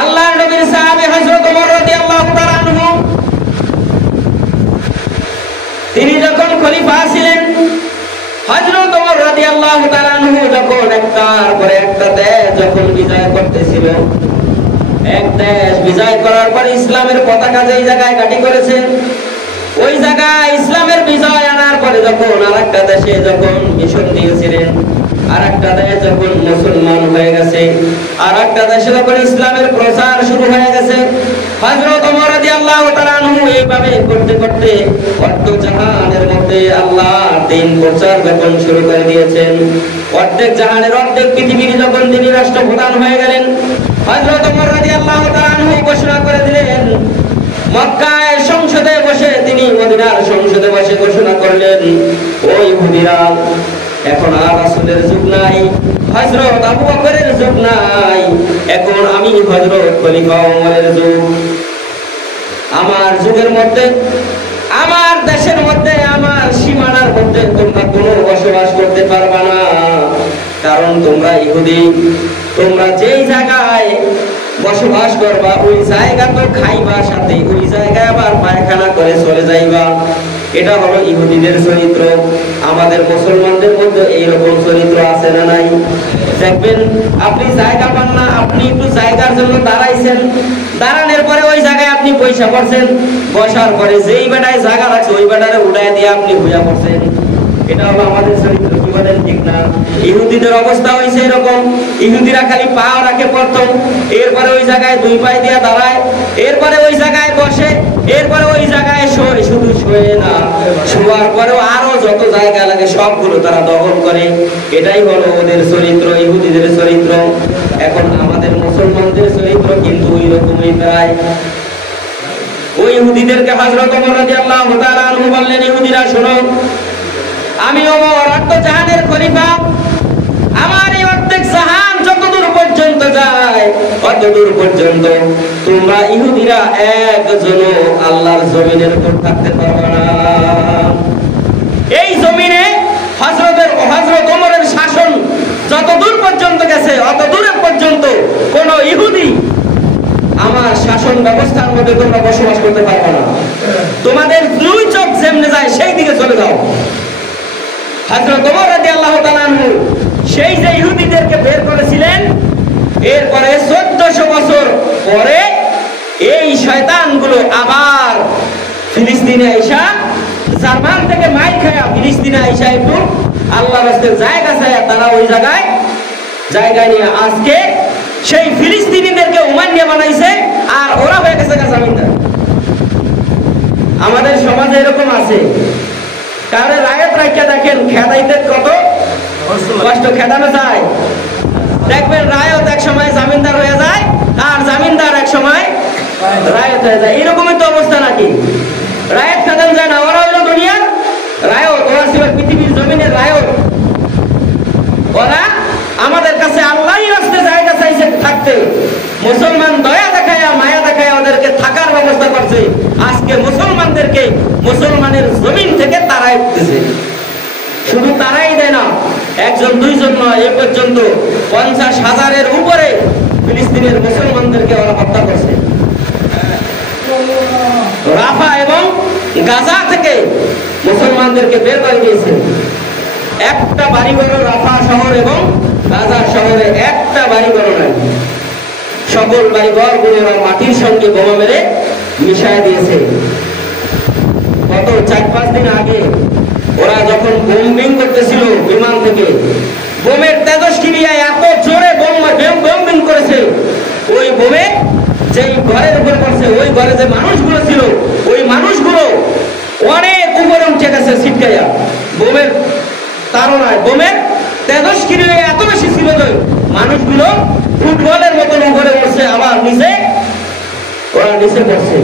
আল্লাহর নবীর সাহাবী হযরত ওমর রাদিয়াল্লাহু তাআলা আনহু তিনি যখন খলিফা ছিলেন, হযরত ওমর রাদিয়াল্লাহু তাআলা আনহু যখন একটার পর একটা দেশ যখন বিজয় করতেছিল, এক দেশ বিজয় করার পর ইসলামের পতাকা যেই জায়গায় ঘাঁটি করেছেন, ওই জায়গায় ইসলামের বিজয় আনার পরে যখন আরেকটা দেশে যখন মিশন দিয়েছিলেন, আরেকটা দেশ যখন মুসলমান হয়ে গেছে, আরেকটা দেশে যখন ইসলামের প্রচার শুরু হয়ে গেছে, হযরত ওমর রাদিয়াল্লাহু তাআলা আনহু এইভাবে করতে করতে অর্ধেক জাহানের মধ্যে আল্লাহর দ্বীন প্রচার যখন শুরু করে দিয়েছেন, অর্ধেক জাহানের অর্ধেক পৃথিবীর যখন তিনি রাষ্ট্রপ্রধান হয়ে গেলেন, হযরত ওমর রাদিয়াল্লাহু তাআলা আনহু ঘোষণা করে দিলেন, মক্কায় সংসদে বসে তিনি মদিনার সংসদে বসে ঘোষণা করলেন, ওই ইহুদিরা এখন আর রাসূলের যুগ নাই, হযরত আবু বকরের যুগ নাই, এখন আমি হযরত খলিফা ওমরের যুগ। আমার যুগের মধ্যে, আমার দেশের মধ্যে, আমার সীমানার মধ্যে তোমরা কোনো বসবাস করতে পারবা না, কারণ তোমরা ইহুদি। তোমরা যেই জায়গায় বসবাস করবা ওই জায়গা তো খাইবা, সাথে ওই জায়গায় আবার পায়খানা করে চলে যাইবা। এটা হলো ইহুদিদের চরিত্র। আমাদের মুসলমানদের মধ্যে এইরকম চরিত্র আছে না নাই? দেখবেন আপনি জায়গা পান না, আপনি একটু জায়গার জন্য দাঁড়াইছেন, দাঁড়ানোর পরে ওই জায়গায় আপনি পয়সা পড়ছেন, বসার পরে যেই বেটায় জায়গা রাখছে ওই বেটারে উড়াই দিয়ে আপনি হইয়া পড়ছেন। এটা হলো আমাদের চরিত্র। কি বলেন, ঠিক না? ইহুদিদের অবস্থা হয়েছে এরকম। ইহুদিরা খালি পা রাখে প্রথম, এরপরে ওই জায়গায় দুই পায়ে দিয়ে দাঁড়ায়, এরপরে ওই জায়গায় বসে, এরপরে ওই জায়গায় শোয়। শুধু শোয়ে না, শোয়ার পরেও আরো যত জায়গা লাগে সবগুলো তারা দখল করে। এটাই হলো ওদের চরিত্র, ইহুদিদের চরিত্র। এখন আমাদের মুসলমানদের চরিত্র কিন্তু ওই রকমই প্রায়। ওই ইহুদিদেরকে হযরত ওমর রাদিয়াল্লাহু তাআলা আনহু বললেন, ইহুদিরা শোনো, আমি ওমর অর্ধেক জাহানের খলিফা, আমার এই অর্ধেক জাহান যতদূর পর্যন্ত যায় ততদূর পর্যন্ত তোমরা ইহুদিরা একজনও আল্লাহর জমিনের উপর থাকতে পারবে না। এই জমিনে হযরত ওমরের শাসন যতদূর পর্যন্ত গেছে অতদূর পর্যন্ত কোন ইহুদি আমার শাসন ব্যবস্থার মধ্যে তোমরা বসবাস করতে পারবে না। তোমাদের দুই চোখ যেমনে যায় সেই দিকে চলে যাও। হযরত ওমর রাদিয়াল্লাহু তাআলা আনহু সেই যে ইহুদিদেরকে বের করেছিলেন, এরপরে 1400 বছর পরে এই শয়তানগুলো আবার ফিলিস্তিনে আইসা, জার্মান থেকে মাইল খায়া ফিলিস্তিনে আইসা একটু আল্লাহর রাস্তায় জায়গা চায়, তারা ওই জায়গায় জায়গা নিয়ে আজকে সেই ফিলিস্তিনিদেরকে উমাইয়া বানাইছে, আর ওরা হয়ে গেছে জামিনদার। আমাদের সমাজে এরকম আছে, কারণ রায়ত রাখিয়া দেখেন খেদাইতে কত কষ্ট খেদানো যায়। দেখবেন রায়ত এক সময় জামিনদার হয়ে যায়, আর জামিনদার এক সময় রায়ত হয়ে যায়। এরকমই তো অবস্থা নাকি? রায়ত খেদান যায় না, ওরা হলো দুনিয়ার রায়ত, ওরা ছিল পৃথিবীর জমিনের রায়ত। ওরা আমাদের কাছে আল্লাহই রাস্তায় জায়গা চাইছে থাকতে, মুসলমান দয়া দেখায় মায়া দেখায় ওদেরকে থাকার ব্যবস্থা করছে। আজকে মুসলমানদেরকে মুসলমানের জমিন থেকে তারাই দিতেছে। শুধু তারাই দেয় না, একজন দুইজন নয়, এ পর্যন্ত 50,000-এর উপরে ফিলিস্তিনের মুসলমানদেরকে ওরা হত্যা করছে। রাফা এবং গাজা থেকে মুসলমানদেরকে বের করে দিয়েছে। একটা বাড়িঘর রাফা শহর এবং গাজা শহরে একটা বাড়িঘর নাই, সকল বাড়িঘর গুলো মাটির সঙ্গে বোমা মেরে মিশায় দিয়েছে। গত 4-5 দিন আগে ওরা যখন বোম্বিং করতেছিল বিমান থেকে, বোমের তেজস্ক্রিয়ায় এত জোরে বোম্বিং করেছে, ওই বোমে যেই ঘরের উপর পড়ছে, ওই ঘরে যে মানুষগুলো ছিল ওই মানুষগুলো অনেক উপরে উঠে গেছে ছিটকাইয়া। বোমের তাড়নায় বোমের তেজস্ক্রিয়া এত বেশি ছিল যে মানুষগুলো ফুটবলের মতন উপরে উঠছে, আবার নিচে ওরা নিচে পড়ছে।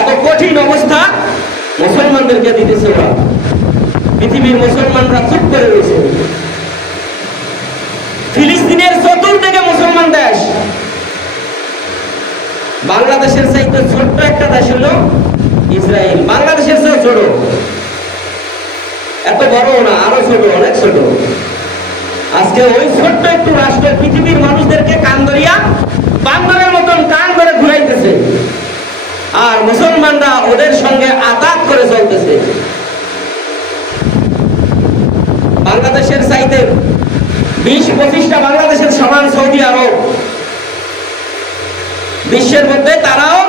এত কঠিন অবস্থা মুসলমানদেরকে দিতেছে ওরা। পৃথিবীর মুসলমানরা চুপ করে রয়েছে। ফিলিস্তিনের চতুর্দিকে মুসলমান দেশ, বাংলাদেশের চাইতে ছোট্ট একটা দেশ হলো ইসরায়েল। বাংলাদেশের চেয়ে ছোট, এত বড় না, আরো ছোট, অনেক ছোট। আজকে ওই ছোট্ট একটু রাষ্ট্র পৃথিবীর মানুষদেরকে কান ধরিয়া বান্দরের মতন আর মুসলমানরা ওদের সঙ্গে আঘাত করে চলতেছে। বাংলাদেশের চাইতে 20-25টা বাংলাদেশের সমান সৌদি আরব, বিশ্বের মধ্যে তারাও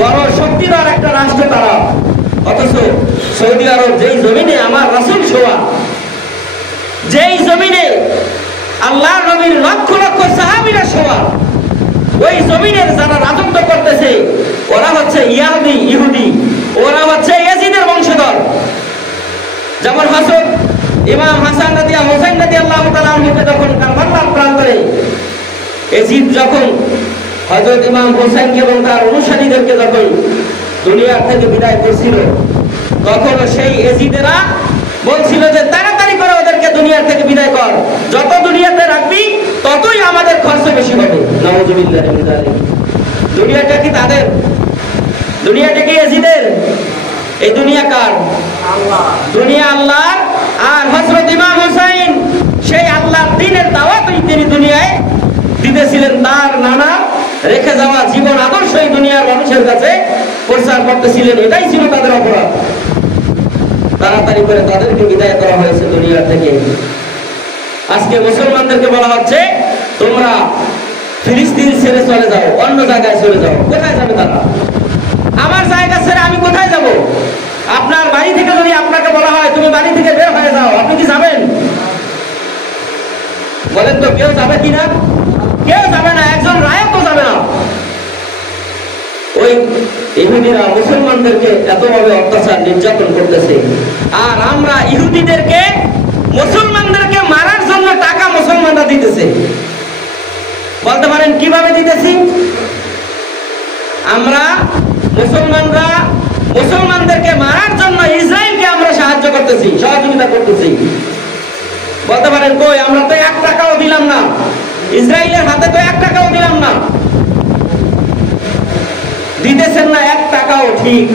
বড় শক্তিধর একটা রাষ্ট্র তারা। অথচ সৌদি আরব যেই জমিনে আমার রাসূল শোয়া, যেই জমিনে আল্লাহর নবীর লক্ষ লক্ষ সাহাবীরা শোয়া, ওই জমিনের যারা রাজত্ব করতেছে ওরা হচ্ছে ইহুদি, ওরা হচ্ছে ইয়াজিদের বংশধর। যেমন হযরত ইমাম হাসান হুসাইন রাদিয়াল্লাহু তাআলা আনহুকে যখন কারবালার প্রান্তরে ইয়াজিদ যখন হযরত ইমাম হুসাইনকে এবং তার অনুসারীদেরকে যখন দুনিয়া থেকে বিদায় করছিল, তখন সেই ইয়াজিদেরা বলছিল যে তাড়াতাড়ি করে ওদেরকে দুনিয়া থেকে বিদায় কর, যত দুনিয়াতে রাখবি ততই আমাদের খরচ বেশি হবে। নাউযুবিল্লাহি মিন যালিক। দুনিয়াটা কি তাদের? দুনিয়াটা কি ইয়াজিদের? এই দুনিয়া কার? আল্লাহ। দুনিয়া আল্লাহর। আর হযরত ইমাম হুসাইন সেই আল্লাহর দ্বীনের দাওয়াতই তিনি দুনিয়ায় দিতেছিলেন, তার নানা রেখে যাওয়া জীবন আদর্শই দুনিয়ার মানুষের কাছে প্রচার করতেছিলেন। এটাই ছিল তাদের অপরাধ। তাড়াতাড়ি করে তাদেরকে বিদায় করা হয়েছে দুনিয়া থেকে। আজকে মুসলমানদেরকে বলা হচ্ছে তোমরা ফিলিস্তিন ছেড়ে চলে যাও, অন্য জায়গায় চলে যাও। কোথায় যাবে তারা? আমার জায়গা ছেড়ে আমি কোথায় যাব? আপনার বাড়ি থেকে যদি আপনাকে বলা হয় তুমি বাড়ি থেকে বের হয়ে যাও, আপনি কি যাবেন? বলেন তো, কেউ যাবে কিনা? কেউ যাবে না, একজন রায়তও যাবে না। ওই ইহুদিরা মুসলমানদেরকে এতভাবে অত্যাচার নির্যাতন করতেছে, আর আমরা ইহুদিদেরকে মুসলমানদেরকে মারার জন্য টাকা মুসলমানরা দিতেছে। বলতে পারেন কিভাবে দিতেছি? আমরা মুসলমানরা মুসলমানদেরকে মারার জন্য ইসরায়েলকে আমরা সাহায্য করতেছি, সহযোগিতা করতেছি। বলতে পারেন কই, আমরা তো 1 টাকাও দিলাম না, ইসরায়েলের হাতে তো 1 টাকাও দিলাম না। দিতেছেন না 1 টাকাও, ঠিক,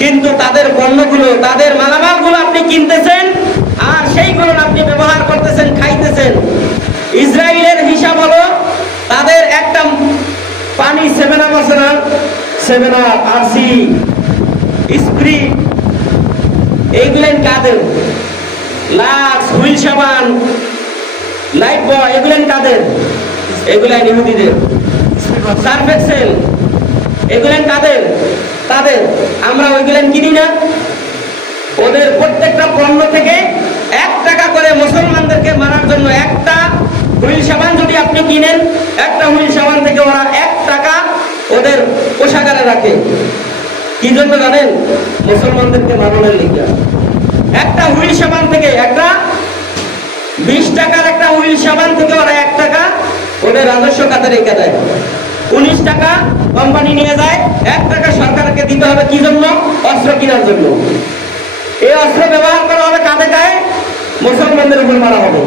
কিন্তু তাদের পণ্যগুলো, তাদের মালামালগুলো আপনি কিনতেছেন আর সেইগুলো আপনি ব্যবহার করতেছেন, খাইতেছেন। ইসরায়েলের হিসাব হলো তাদের একটা পানি 7 আছে না, 7 আরসি স্প্রিট, এইগুলেন কাদের? লাক্স, হুইল সাবান, লাইফ বয়, এগুলেন কাদের? এগুলেন ইহুদিদের। সার্ফ এক্সেল, এগুলেন কাদের? তাদের। আমরা ওইগুলেন কিনি না। ওদের প্রত্যেকটা পণ্য থেকে 1 টাকা করে মুসলমানদেরকে মারার জন্য। একটা হুইল সাবান যদি আপনি কিনেন, একটা হুইল সাবান থেকে ওরা 1 টাকা ওদের কোষাগারে রাখে। কি জন্য জানেন? মুসলমানদেরকে মারানোর লিগে। একটা হুইল সাবান থেকে, একটা 20 টাকার একটা হুইল সাবান থেকে ওরা 1 টাকা ওদের রাজস্ব খাতে রেখে দেয়। 19 টাকা কোম্পানি নিয়ে যায়, 1 টাকা সরকারকে দিতে হবে। কি জন্য? অস্ত্র কেনার জন্য। এই অস্ত্র ব্যবহার করা হবে কাঁধে গায়ে, মুসলমানদের উপর মারা হবে।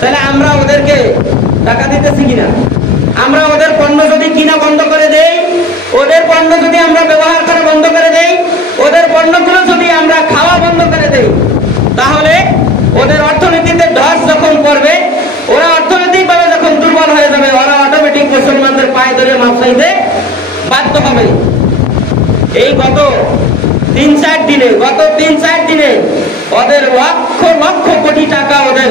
তাহলে আমরা ওদেরকে টাকা দিতেছি কিনা? আমরা ওদের পণ্য যদি কিনা বন্ধ করে দেই, ওদের পণ্য যদি আমরা ব্যবহার করা বন্ধ করে দেই, ওদের পণ্যগুলো যদি আমরা খাওয়া বন্ধ করে দেই, তাহলে ওদের অর্থনীতিতে ধস যখন পড়বে, ওরা অর্থনৈতিকভাবে যখন দুর্বল হয়ে যাবে, ওরা অটোমেটিক মুসলমানদের পায়ে ধরে মাপ চাইতে বাধ্য হবে। এই গত 3-4 দিনে ওদের লক্ষ লক্ষ কোটি টাকা ওদের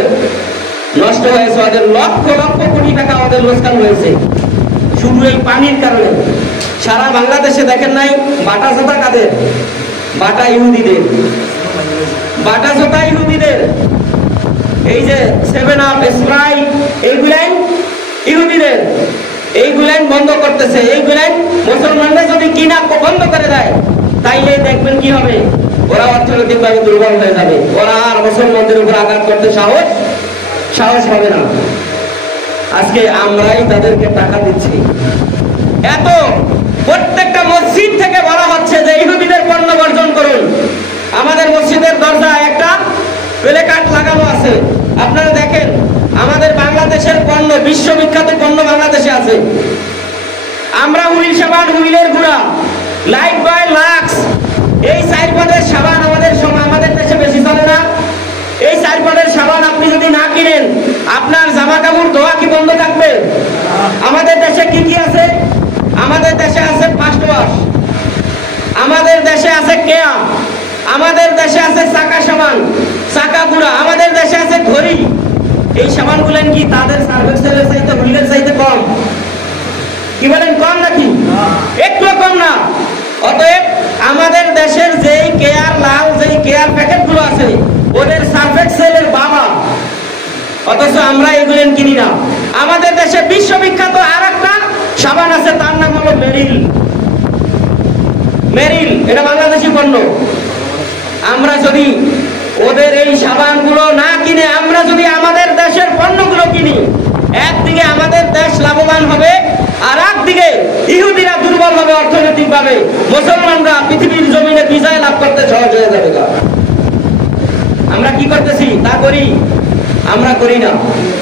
নষ্ট হয়েছে, ওদের লক্ষ লক্ষ কোটি টাকা ওদের লোকসান হয়েছে শুধু এই পানির কারণে। সারা বাংলাদেশে দেখেন নাই বাটা জোতা কাদের? বাটা ইহুদিদের। বাটা জোতা ইহুদিদের। এই যে 7 আপ, স্প্রাইট, এইগুলাই ইহুদিদের। এইগুলাই বন্ধ করতেছে। এইগুলাই মুসলমানরা যদি কিনা বন্ধ করে দেয়, তাইলে দেখবেন কি হবে? ওরা অর্থনৈতিকভাবে দুর্বল হয়ে যাবে। ওরা আর মুসলমানদের উপর আঘাত করতে সাহস হবে না। আজকে আমরাই তাদেরকে টাকা দিচ্ছি। এত প্রত্যেকটা মসজিদ থেকে বলা হচ্ছে যে ইহুদিদের পণ্য বর্জন করুন। আমাদের মসজিদের দরজায় একটা প্লেকার্ড লাগানো আছে। আপনারা দেখেন, আমাদের বাংলাদেশের পণ্য, বিশ্ববিখ্যাত পণ্য বাংলাদেশে আছে। আমরা হুইল সাবান, হুইলের গুঁড়া, লাইফ বয়, লাক্স, এই 4 পদের সাবান আমাদের দেশে বেশি চলে না। এই 4 পদের সাবান আপনি যদি না কিনেন, আপনার জামা কাপড় ধোয়া কি বন্ধ থাকবে? আমাদের দেশে কি কি আছে? আমাদের দেশে আছে 5 ওয়াশ, আমাদের দেশে আছে কেয়া, আমাদের দেশে আছে চাকা সাবান, চাকা গুঁড়া, আমাদের দেশে আছে ঘড়ি। এই সাবানগুলেন কি তাদের সার্ভিসের চাইতে হুইলের চাইতে কম? কি বলেন, কম নাকি? একটু কম না। অতএব আমাদের দেশের যেই কেয়ার লাল, যেই কেয়ার প্যাকেটগুলো আছে ওদের সার্ফেক্সেলের বাবা, অথচ আমরা এগুলেন কিনি না। আমাদের দেশে বিশ্ববিখ্যাত আর একটা সাবান আছে, তার নাম হলো মেরিল। মেরিল এটা বাংলাদেশি পণ্য। আমরা যদি ওদের এই সাবানগুলো না কিনে আমরা যদি আমাদের দেশের পণ্যগুলো কিনি, একদিকে আমাদের দেশ লাভবান হবে, আর একদিকে ইহুদিরা দুর্বল হবে অর্থনৈতিকভাবে, মুসলমানরা পৃথিবীর জমিনে বিজয় লাভ করতে সহজ হয়ে যাবে। আমরা কি করতেছি তা করি? আমরা করি না।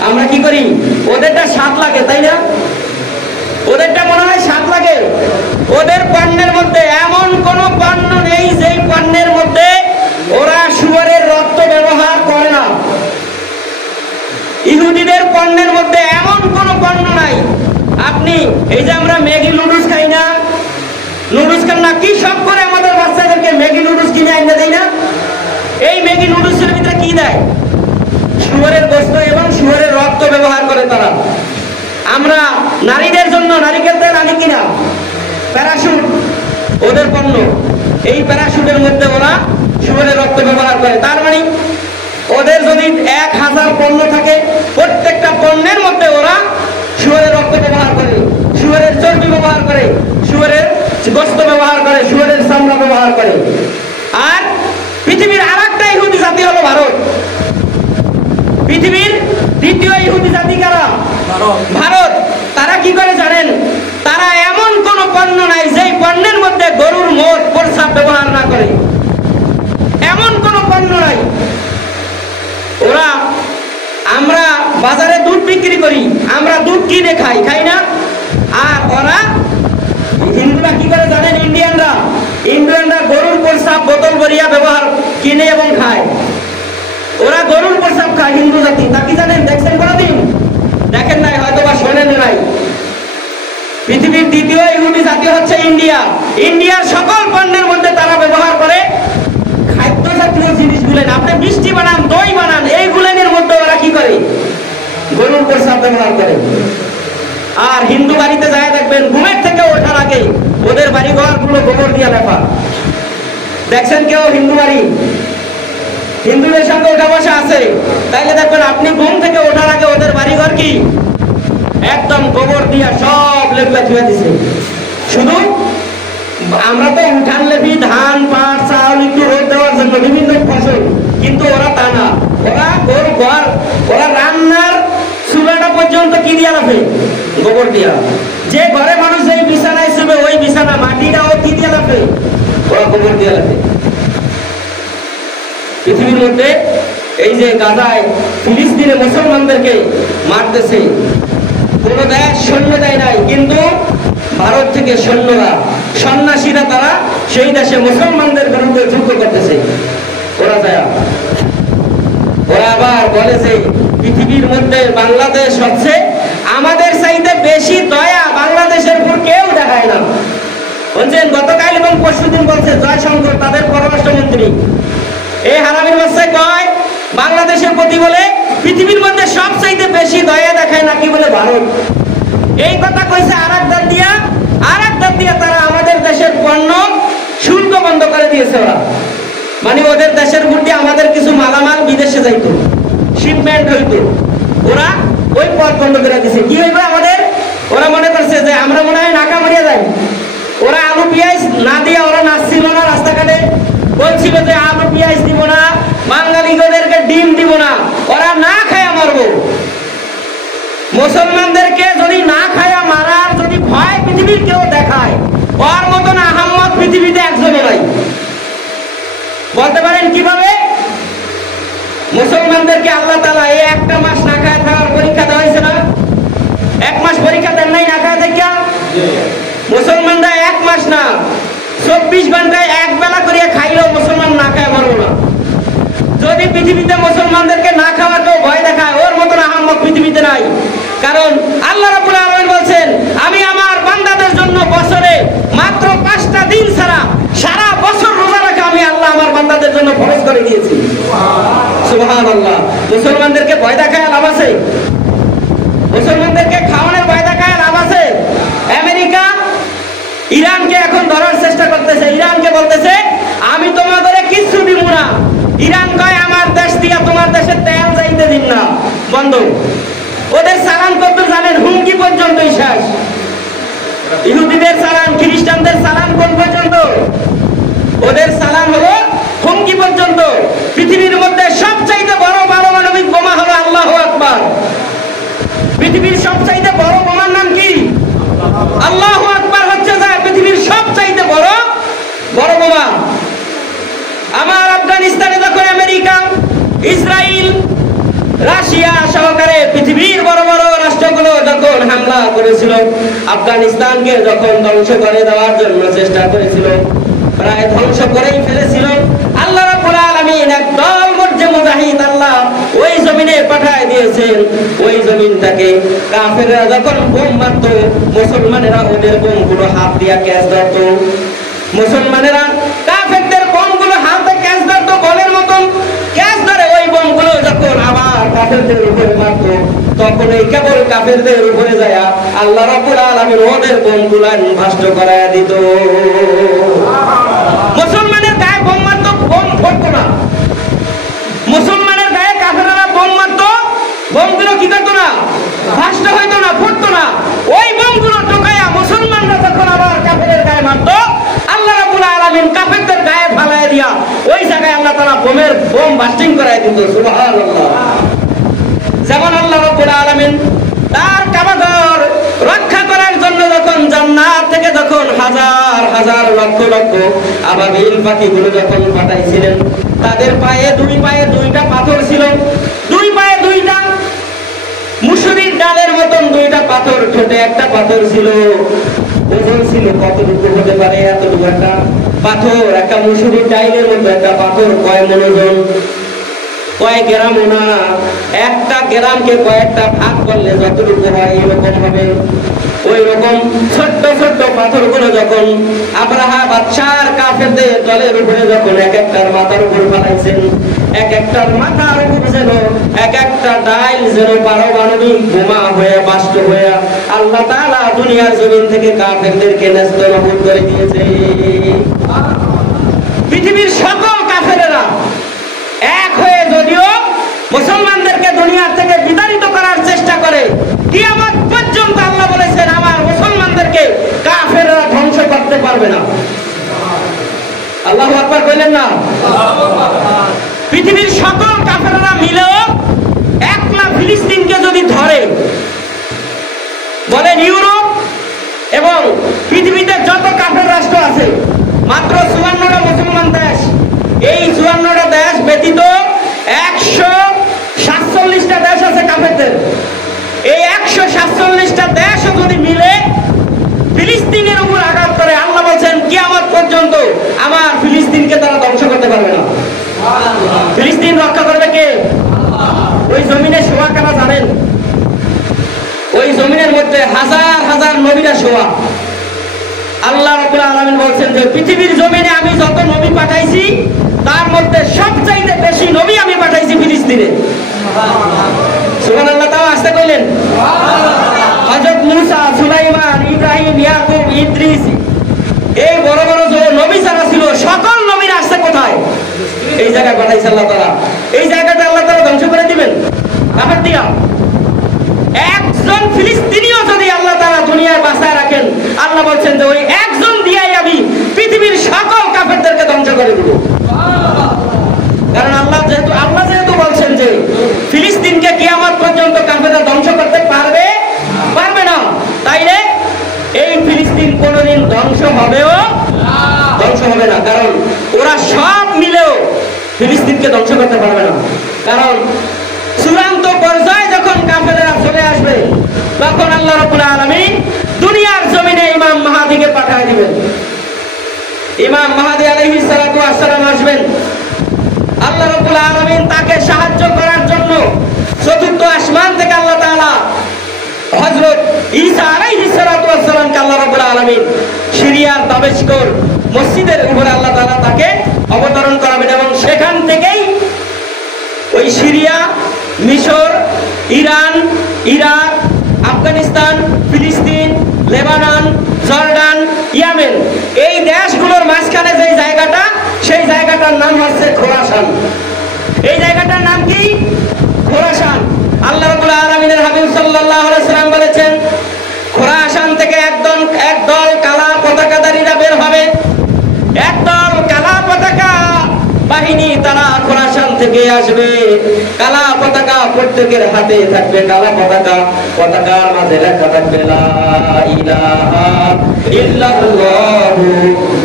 আমরা কি করি? ওদেরটা স্বাদ লাগে, তাই না? ওদেরটা মনে হয় স্বাদ লাগে। ওদের পণ্যের মধ্যে এমন কোন পণ্য নেই যেই পণ্যের মধ্যে ওরা শুয়োরের রক্ত ব্যবহার করে না। ইহুদিদের পণ্যের মধ্যে এমন কোন পণ্য নাই। আপনি এই যে আমরা ম্যাগি নুডলস খাই না, নুডলস খান না, কি সব করে আমাদের বাচ্চাদেরকে ম্যাগি নুডলস কিনে আইনা দেয় না? এই ম্যাগি নুডলসের ভিতরে কি দেয়? শুয়োরের গোশত এবং শুয়োরের রক্ত ব্যবহার করে তারা। আমরা নারীদের জন্য নারিকেল তেল আনি কিনা, প্যারাশুট ওদের পণ্য, এই প্যারাশুটের মধ্যে ওরা শুয়োরের রক্ত ব্যবহার করে। তার মানে ওদের যদি 1000 পণ্য থাকে, প্রত্যেকটা পণ্যের মধ্যে ওরা শুয়োরের রক্ত ব্যবহার করে, শুয়োরের চর্বি ব্যবহার করে, শুয়োরের গোশত ব্যবহার করে, শুয়োরের চামড়া ব্যবহার করে। আর পৃথিবীর আর একটা ইহুদি জাতি হলো ভারত। পৃথিবীর দ্বিতীয় ইহুদি জাতি কারা? ভারত। তারা কি করে জানেন? তারা এমন কোন পণ্য নাই যেই পণ্যের মধ্যে গরুর মদ প্রস্রাব ব্যবহার না করে, এমন কোন পণ্য নাই। ওরা, আমরা বাজারে দুধ বিক্রি করি, আমরা দুধ কিনে খাই, খাই না? আর ওরা হিন্দুরা কি করে জানেন? ইন্ডিয়ানরা গরুর প্রস্রাব বোতল ভরিয়া ব্যবহার কিনে এবং খায়। ওরা গরুর প্রস্রাব খায় হিন্দু জাতি। তা কি জানেন? দেখছেন কোনদিন? দেখেন নাই, হয়তো বা শোনেন নাই। পৃথিবীর দ্বিতীয় ইহুদি জাতি হচ্ছে ইন্ডিয়া। ইন্ডিয়ার সকল পণ্যের মধ্যে তারা ব্যবহার করে খাদ্য জাতীয় জিনিসগুলো। আপনি মিষ্টি বানান, দই বানান, এইগুলের মধ্যে ওরা কি করে? গরুর প্রস্রাব ব্যবহার করে। আর হিন্দু বাড়িতে যায় দেখবেন ঘুমের থেকে ওঠার আগে ওদের বাড়ি ঘর গুলো গোবর দিয়ে লেপা। দেখছেন কেউ হিন্দু বাড়ি? হিন্দুদের সঙ্গে ওঠা বসা আছে, তাইলে দেখবেন আপনি ঘুম থেকে ওঠার আগে ওদের বাড়িঘর কি একদম গোবর দিয়া সব লেপা ধুয়ে দিছে। শুধু আমরা তো উঠান লেপি ধান, পাট, চাউল একটু রোদ দেওয়ার জন্য, বিভিন্ন ফসল, কিন্তু ওরা তা না। ওরা গরু ঘর, ওরা রান্নার চুলাটা পর্যন্ত কি দিয়া রাখে? গোবর দিয়া। যে ঘরে মানুষ এই বিছানায় শুবে ওই বিছানা মাটিটাও কি দিয়া রাখে? ওরা গোবর দিয়া রাখে। পৃথিবীর মধ্যে এই যে গাজায় ফিলিস্তিনে মুসলমানদেরকে মারতেছে, কোন দেশ সৈন্য দেয় নাই, কিন্তু ভারত থেকে সৈন্যরা, সন্ন্যাসীরা তারা সেই দেশে মুসলমানদের বিরুদ্ধে যুদ্ধ করতেছে। ওরা যায়, ওরা আবার বলে যে পৃথিবীর মধ্যে বাংলাদেশ হচ্ছে আমাদের চাইতে বেশি দয়া বাংলাদেশের উপর কেউ দেখায় না। বলছেন গতকাল এবং পরশুদিন বলছে জয়শঙ্কর, তাদের পররাষ্ট্রমন্ত্রী, এই হারামির বাচ্চায় কয় বাংলাদেশের প্রতি বলে পৃথিবীর মধ্যে সবচাইতে বেশি দয়া দেখায় নাকি বলে ভারত। এই কথা কইছে আর এক দাঁত দিয়া তারা আমাদের দেশের পণ্য শুল্ক বন্ধ করে দিয়েছে। ওরা মানে ওদের দেশের উপর দিয়ে আমাদের কিছু মালামাল বিদেশে যাইতো, শিপমেন্ট হইতো, ওরা ওই পথ বন্ধ করে দিয়েছে। কি হইবে আমাদের? ওরা মনে করছে যে আমরা মনে হয় নাকা মরিয়া যাই। ওরা আলু পেঁয়াজ না দিয়া ওরা নাচছিল না রাস্তাঘাটে, বলছিল যে আলু পেঁয়াজ দিব না, বাঙালিদেরকে ডিম দিব না, ওরা না খায়া মারবো। মুসলমানদেরকে যদি না খায়া মারার যদি ভয় পৃথিবীর কেউ দেখায়, ওর মতন আহাম্মদ পৃথিবীতে একজনও নাই। বলতে পারেন কিভাবে? মুসলমানদেরকে আল্লাহ তাআলা এই একটা মাস না খায় থাকার পরীক্ষা দেওয়া হয়েছে না? 1 মাস পরীক্ষা দেন নাই না খায় দেখা? মুসলমানরা 1 মাস না 24 ঘন্টায় এক বেলা করিয়া খাইলেও মুসলমান না খায় মরবো না। যদি পৃথিবীতে মুসলমানদেরকে না খাওয়ার কেউ ভয় দেখায়, ওর মতন আহাম্মক পৃথিবীতে নাই। কারণ আল্লাহ রাব্বুল আলামিন বলছেন, আমি আমার বান্দাদের জন্য বছরে মাত্র সুবহানাল্লাহ। মুসলমানদেরকে ভয় দেখায় লাভ আছে? মুসলমানদেরকে খাওয়ানোর ভয় দেখায় লাভ আছে? আমেরিকা ইরানকে এখন ধরার চেষ্টা করতেছে। ইরানকে বলতেছে আমি তোমাদের কিচ্ছু দিব না। ইরান কয় আমার দেশ দিয়ে তোমার দেশে তেল যাইতে দিন না, বন্ধ। ওদের চালান করতে জানেন, হুমকি পর্যন্তই শেষ। ইহুদিদের চালান, খ্রিস্টানদের চালান কোন পর্যন্ত? ওদের চালান হলো হুমকি পর্যন্ত। পৃথিবীর মধ্যে সবচাইতে বড় পারমাণবিক বোমা হলো আল্লাহু আকবার। পৃথিবীর সবচাইতে বড় বোমার নাম কি? আল্লাহু আকবার হচ্ছে যা পৃথিবীর সবচাইতে বড় বড় বোমা। আমার আফগানিস্তানে যখন আমেরিকা, ইসরায়েল, রাশিয়া সহকারে পৃথিবীর বড় বড় রাষ্ট্রগুলো যখন হামলা করেছিল, আফগানিস্তানকে যখন ধ্বংস করে দেওয়ার জন্য চেষ্টা করেছিল, প্রায় ধ্বংস করেই ফেলেছিল, আল্লাহ রাব্বুল আলামিন একদল মুজাহিদ আল্লাহ ওই জমিনে পাঠায় দিয়েছেন। ওই জমিনটাকে কাফেররা যখন বোম মারত, মুসলমানেরা ওদের বোমগুলো হাত দিয়া ক্যাচ ধরত। মুসলমানেরা কাফেরদের বোমগুলো হাতে ক্যাচ ধরত, বলের মতন ক্যাচ ধরে ওই বোমগুলো যখন আবার কাফেরদের উপরে মারত, তখন এই কেবল কাফেরদের উপরে যায় আল্লাহ রাব্বুল আলামিন ওদের বোমগুলো নষ্ট করায় দিত। মুসলমানের গায়ে বোম মারত, বোম ফুটত না। মুসলমানের গায়ে কাফেররা বোম মারত, বোমগুলো কি করতো না? নষ্ট হইতো না, ফুটতো না। ওই বোমগুলো টোকায়া মুসলমানরা যখন আবার কাফেরের গায়ে মারত, আল্লাহ রাব্বুল আলামিন কাফেরদের গায়ে ফালায় দিয়া ওই জায়গায় আল্লাহ তাআলা বোম বাস্টিং করায় দিত। সুবহানাল্লাহ। যেমন আল্লাহ রাব্বুল আলামিন তার কাবাঘর রক্ষা করার জন্য যখন জান্নাত থেকে যখন হাজার হাজার লক্ষ লক্ষ আবাবিল পাখিগুলো যখন পাঠাইছিলেন, তাদের দুই পায়ে দুইটা পাথর ছিল, দুই পায়ে দুইটা মুসুরির ডালের মতন দুইটা পাথর, ঠোঁটে একটা পাথর ছিল। ওজন ছিল কতটুকু হতে পারে? এতটুকু একটা পাথর, একটা মুসুরির ডালের মতো একটা পাথর। কয় মন ওজন? কয় গ্রাম না, একটা গ্রামকে কয়েকটা ভাগ করলে যতটুকু হয় এরকম হবে। ওই রকম ছোট্ট ছোট্ট পাথরগুলো যখন আব্রাহা বাদশার কাফেরদের দলের উপরে যখন এক একটার মাথার উপর ফেলাইছেন, এক একটার মাথার উপর যেন এক একটা ডাইল যেন পারমাণবিক বোমা হয়ে বাস্ট হয়ে আল্লাহ তাআলা দুনিয়ার জমিন থেকে কাফেরদেরকে নেস্তনাবুদ করে দিয়েছে। পৃথিবীর সকল কাফেরেরা এক হয়ে যদিও মুসলমানদেরকে দুনিয়ার থেকে বিতাড়িত করার চেষ্টা করে, কিয়ামত পর্যন্ত আল্লাহ বলেছেন আমার মুসলমানদেরকে কাফেররা ধ্বংস করতে পারবে না। আল্লাহু আকবার কইলেন না? পৃথিবীর সকল কাফেররা মিলেও একলা ফিলিস্তিনকে যদি ধরে, বলেন ইউরোপ এবং পৃথিবীতে যত কাফের রাষ্ট্র আছে, মাত্র 54টা মুসলমান দেশ, এই 54টা দেশ ব্যতীত 147টা দেশ আছে কাফেরদের। এই 147টা দেশ যদি মিলে ফিলিস্তিনের উপর আঘাত করে, আল্লাহ বলছেন কিয়ামত পর্যন্ত আমার ফিলিস্তিনকে তারা ধ্বংস করতে পারবে না। ফিলিস্তিন রক্ষা করবে কে? ওই জমিনে শোয়া কারা জানেন? ওই জমিনের মধ্যে হাজার হাজার নবীরা শোয়া। আল্লাহ রাব্বুল আলামিন বলছেন যে পৃথিবীর জমিনে আমি যত নবী পাঠাইছি তার মধ্যে সবচাইতে বেশি নবী আমি পাঠাইছি ফিলিস্তিনে। সুবহানাল্লাহ। তাও আসতে কইলেন হযরত মুসা, সুলাইমান, ইব্রাহিম, ইয়াকুব, ইদ্রিস, এই বড় বড় যে নবী যারা ছিল সকল নবীরা আসছে কোথায়? এই জায়গায় পাঠাইছে আল্লাহ তাআলা। এই জায়গাটা আল্লাহ তাআলা ধ্বংস করে দিবেন কাফের দিয়া। একজন ফিলিস্তিনিও যদি আল্লাহ তাআলা দুনিয়ায় বাঁচায় রাখেন, আল্লাহ বলছেন যে ওই একজন দিয়াই আমি পৃথিবীর সকল কাফেরদেরকে ধ্বংস করে দেব। কারণ আল্লাহ যেহেতু বলছেন যে ফিলিস্তিনকে কিয়ামত পর্যন্ত কাফেররা ধ্বংস করতে পারবে না, তাইলে এই ফিলিস্তিন কোনোদিন ধ্বংস হবে না। কারণ ওরা সব মিলেও ফিলিস্তিনকে ধ্বংস করতে পারবে না। কারণ চূড়ান্ত পর্যায়ে যখন কাফেররা চলে আসবে, তখন আল্লাহ রাব্বুল আলামিন দুনিয়ার জমিনে ইমাম মাহদিকে পাঠিয়ে দিবেন। ইমাম মাহদি আলাইহিস সালাতু ওয়াস সালাম আসবেন। আল্লাহ রাব্বুল আলামিন তাকে সাহায্য করার জন্য চতুর্থ আসমান থেকে আল্লাহ তাআলা হযরত ঈসা আলাইহিস সালাতু ওয়াস সালামকে আল্লাহ রাব্বুল আলামিন সিরিয়ার দামেস্কর মসজিদের উপরে আল্লাহ তাআলা তাকে অবতরণ করাবেন এবং সেখান থেকেই ওই সিরিয়া, মিশর, ইরান, ইরাক, আফগানিস্তান, ফিলিস্তিন, লেবানন, জর্ডান, ইয়েমেন, এই দেশগুলোর মাঝখানে যে জায়গাটা, সেই জায়গাটার নাম হচ্ছে খোরাসান। এই জায়গাটার নাম কি? খোরাসান। আল্লাহ রাব্বুল আলামিনের হাবিব সাল্লাল্লাহু আলাইহি ওয়াসাল্লাম বলেছেন, খোরাসান থেকে একদল কালা পতাকাধারীরা বের হবে। একদল কালা পতাকা বাহিনী, তারা খোরাসান থেকে আসবে। কালা পতাকা প্রত্যেকের হাতে থাকবে, কালা পতাকা, পতাকার মাঝে লেখা থাকবে লা ইলাহা ইল্লাল্লাহু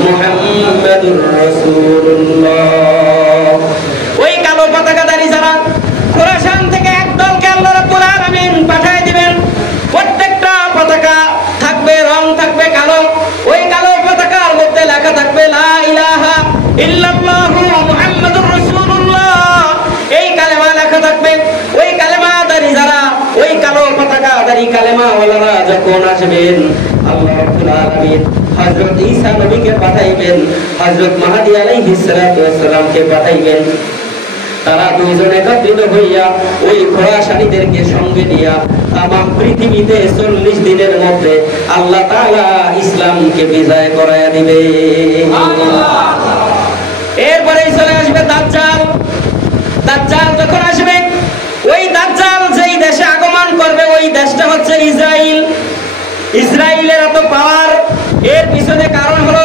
মুহাম্মাদুর রাসূলুল্লাহ। ওই কালো পতাকাধারী যারা, খোরাসান থেকে একদলকে আল্লাহ রাব্বুল আলামিন পাঠিয়ে দিবেন। প্রত্যেকটা পতাকা থাকবে, রং থাকবে কালো। ওই কালো পতাকার মধ্যে লেখা থাকবে লা ইলাহা ইল্লাল্লাহু মুহাম্মাদুর রাসূলুল্লাহ। এই কালেমা লেখা থাকবে। ওই কালেমাদারী যারা, ওই কালো পতাকাধারী কালেমাওয়ালারা যখন আসবেন, আল্লাহ রাব্বুল আলামিন হযরত ঈসা নবীকে পাঠাইবেন, হযরত মাহদী আলাইহিস সালাতু ওয়াস সালামকে পাঠাইবেন। তারা দুইজন একত্রিত হইয়া ওই খোরাসানীদেরকে সঙ্গে নিয়া তামাম পৃথিবীতে 40 দিনের মধ্যে আল্লাহ তাআলা ইসলামকে বিজয় করায়া দিবে। এরপরেই চলে আসবে দাজ্জাল। দাজ্জাল যখন আসবে, ওই দাজ্জাল যেই দেশে আগমন করবে, ওই দেশটা হচ্ছে ইসরাইল। ইসরাইলের এত পাওয়ার, এর পিছনে কারণ হলো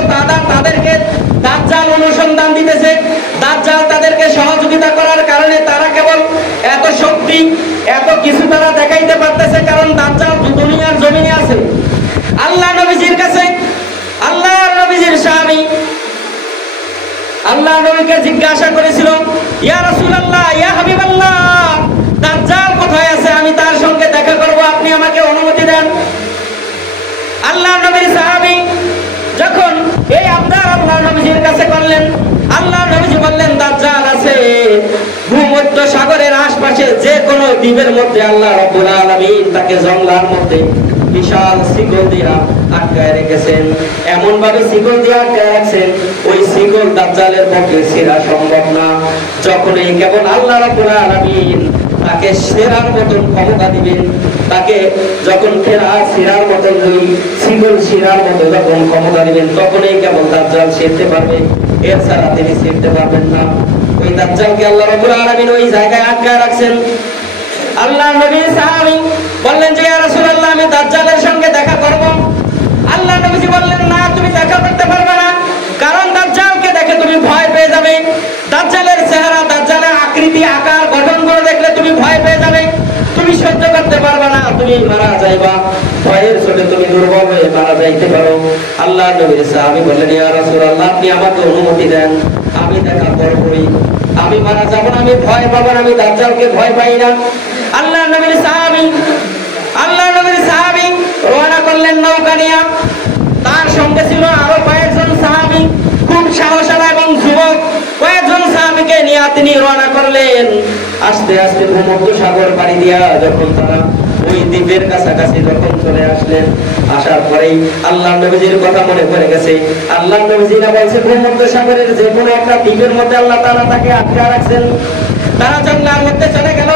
তাদেরকে দাজ্জাল অনুসন্ধান দিতেছে। দাজ্জাল তাদেরকে সহযোগিতা করার কারণে তারা কেবল এত শক্তি, এত কিছু তারা দেখাইতে পারতেছে, কারণ দাজ্জাল দুনিয়ার জমিনে আছে। আল্লাহ নবীজির কাছে, আল্লাহর নবীজির সাহাবী আল্লাহ নবীকে জিজ্ঞাসা করেছিল, ইয়া রাসূলুল্লাহ, ইয়া হাবিবাল্লাহ, দাজ্জাল কোথায় আছে? আমি তার সঙ্গে দেখা করব, আপনি আমাকে অনুমতি দেন। আল্লাহ নবীর সাহাবী যখন এই আবদার আল্লাহ নবীজির কাছে করলেন, আল্লাহ নবীজি বললেন, দাজ্জাল আছে ভূমধ্য সাগরের আশপাশে যে কোনো দ্বীপের মধ্যে। আল্লাহ রাব্বুল আলামিন তাকে জঙ্গলার মধ্যে বিশাল শিকল দিয়া আটকায় রেখেছেন। এমন ভাবে শিকল দিয়ে আটকায় রাখছেন, ওই শিকল দাজ্জালের পক্ষে ছিঁড়া সম্ভব না। যখন এই কেবল আল্লাহ রাব্বুল আলামিন তাকে ছেঁড়ার মতন ক্ষমতা দিবেন, তাকে যখন ছিঁড়ার মতন, ওই শিকল ছিঁড়ার মতো যখন ক্ষমতা দিবেন, তখনই কেবল দাজ্জাল ছিঁড়তে পারবে, এর ছাড়া তিনি ছিঁড়তে পারবেন না। ওই দাজ্জালকে আল্লাহ রাব্বুল আলামিন ওই জায়গায় আটকায় রাখছেন। আল্লাহ নবী সাহাবী বললেন যে, ইয়া রাসূলুল্লাহ, আমি দাজ্জালের সঙ্গে দেখা করব। আল্লাহ নবীজি বললেন, না, তুমি দেখা করতে পারবে না, কারণ দাজ্জালকে দেখে তুমি ভয় পেয়ে যাবে। দাজ্জালের চেহারা, দাজ্জালের আকৃতি, আকার, গঠনগুলো দেখলে তুমি ভয় পেয়ে যাবে, তুমি সহ্য করতে পারবে না, তুমি মারা যাইবা, ভয়ের চোটে তুমি দুর্বল হয়ে মারা যাইতে পারো। আল্লাহ নবীর সাহাবী বললেন, ইয়া রাসূলুল্লাহ, আপনি আমাকে অনুমতি দেন, আমি দেখা করবই, আমি মারা যাব না, আমি ভয় পাবো না, আমি দাজ্জালকে ভয় পাই না। আল্লাহ নবীর সাহাবী রওনা করলেন নৌকা নিয়ে। তার সঙ্গে ছিল আরো কয়েকজন সাহাবী, খুব সাহসী এবং যুবক কয়েকজন সাহাবীকে নিয়ে তিনি রওনা করলেন। আস্তে আস্তে ভূমধ্য সাগর পাড়ি দিয়া যখন তারা ওই দ্বীপের কাছাকাছি যখন চলে আসলেন, আসার পরেই আল্লাহ নবীজির কথা মনে পড়ে গেছে। আল্লাহ নবীজিরা বলছে, ভূমধ্য সাগরের যে কোনো একটা দ্বীপের মধ্যে আল্লাহ তাআলা তাকে আটকে রাখছেন। তারা জঙ্গলের মধ্যে চলে গেল।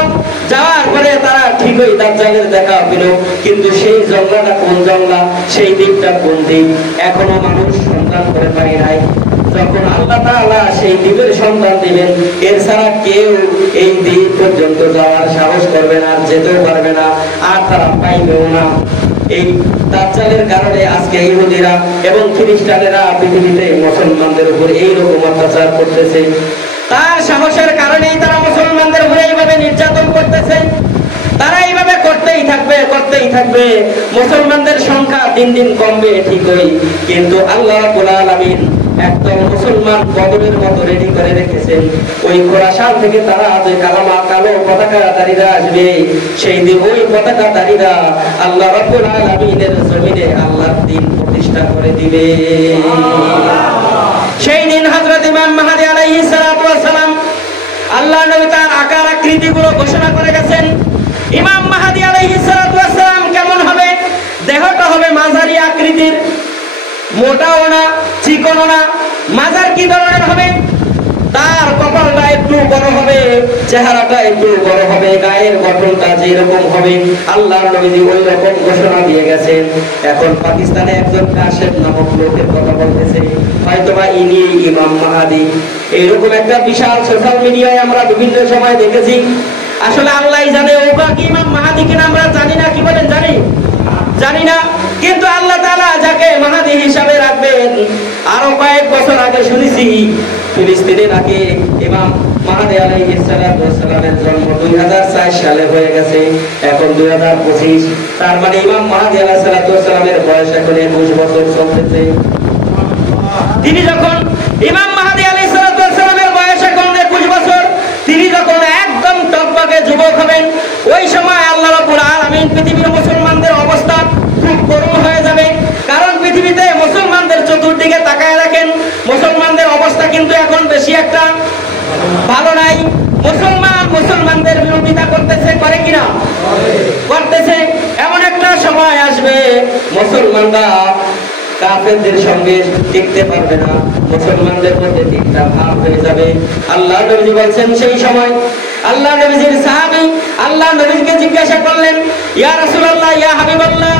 যাওয়ার পরে তারা ঠিকই দাজ্জালের দেখা পেল, কিন্তু সেই জঙ্গলটা কোন জঙ্গল, সেই দ্বীপটা কোন দ্বীপ, এখনো মানুষ সন্ধান করে পায় নাই। যখন আল্লাহ তাআলা সেই দ্বীপের সন্ধান দিবেন, এর ছাড়া কেউ এই দ্বীপ পর্যন্ত যাওয়ার সাহস করবে না, যেতেও পারবে না, আর তারা পাইবেও না। এই দাজ্জালের কারণে আজকে ইহুদিরা এবং খ্রিস্টানেরা পৃথিবীতে মুসলমানদের উপর এইরকম অত্যাচার করতেছে। তার সাহসের কারণেই তারা মুসলমানদের উপরে এইভাবে নির্যাতন করতেছে। তারা এইভাবে করতেই থাকবে। মুসলমানদের সংখ্যা দিন দিন কমবে ঠিকই, কিন্তু আল্লাহ রাব্বুল আলামিন একদম মুসলমান বদরের মতো রেডি করে রেখেছেন। ওই খোরাসান থেকে তারা যে কালো পতাকাধারীরা আসবে, সেই দিন ওই পতাকাধারীরা আল্লাহ রাব্বুল আলামিনের জমিনে আল্লাহর দ্বীন প্রতিষ্ঠা করে দিবে। সেই দিন হযরত ইমাম মাহদী আলাইহিস সালাতু ওয়াস সালাম, আল্লাহ নবী তার আকার আকৃতিগুলো ঘোষণা করে গেছেন। ইমাম মাহদী আলাইহিস সালাতু ওয়াস সালাম কেমন হবে? দেহটা হবে মাঝারি আকৃতির, মোটাও না, চিকনও না। মাঝার কি ধরনের হবে? তার কপালটা একটু বড় হবে, চেহারাটা একটু বড় হবে, গায়ের গঠনটা যেরকম হবে আল্লাহর নবীজি ওই রকম ঘোষণা দিয়ে গেছেন। এখন পাকিস্তানে একজন কাশেম নামক লোকের কথা বলতেছে, হয়তোবা ইনি ইমাম মাহাদি। এইরকম একটা বিশাল সোশ্যাল মিডিয়ায় আমরা বিভিন্ন সময় দেখেছি। আসলে আল্লাহই জানে ওটা কি ইমাম মাহাদি কিনা আমরা জানি না। কি বলেন? জানি না। কিন্তু আল্লাহ তাআলা যাকে মাহাদি হিসাবে রাখবেন, আরো কয়েক বছর আগে শুনেছি ফিলিস্তিনে নাকি ইমাম মাহাদি আলাইহিস সালাতু ওয়াস সালামের জন্ম 2004 সালে হয়ে গেছে, এখন 2025। তার মানে ইমাম মাহাদি আলাইহিস সালাতু ওয়াস সালামের বয়স এখন 21 বছর চলতেছে। তিনি যখন ইমাম মাহাদি আলাইহিস সালাতু ওয়াস সালামের বয়স এখন 21 বছর, তিনি যখন একদম টকবকে যুবক হবেন, ওই সময় আল্লাহ রাব্বুল আলামিন পৃথিবীর মুসলমানদের অবস্থা খুব করুণ হয়ে যাবে। কারণ পৃথিবীতে মুসলমানদের চতুর্দিকে তাকায় রাখেন, মুসলমানদের অবস্থা কিন্তু এখন বেশি একটা ভালো নাই। মুসলমানদের বিরোধিতা করতেছে, করে কিনা? করতেছে। এমন একটা সময় আসবে মুসলমানরা কাফেরদের সঙ্গে টিকতে পারবে না, মুসলমানদের মধ্যে টিকটা ভাব হয়ে যাবে। আল্লাহ নবী বলছেন সেই সময় আল্লাহ নবীর সাহাবী আল্লাহ নবীকে জিজ্ঞাসা করলেন, ইয়া রাসূলুল্লাহ, ইয়া হাবিবাল্লাহ,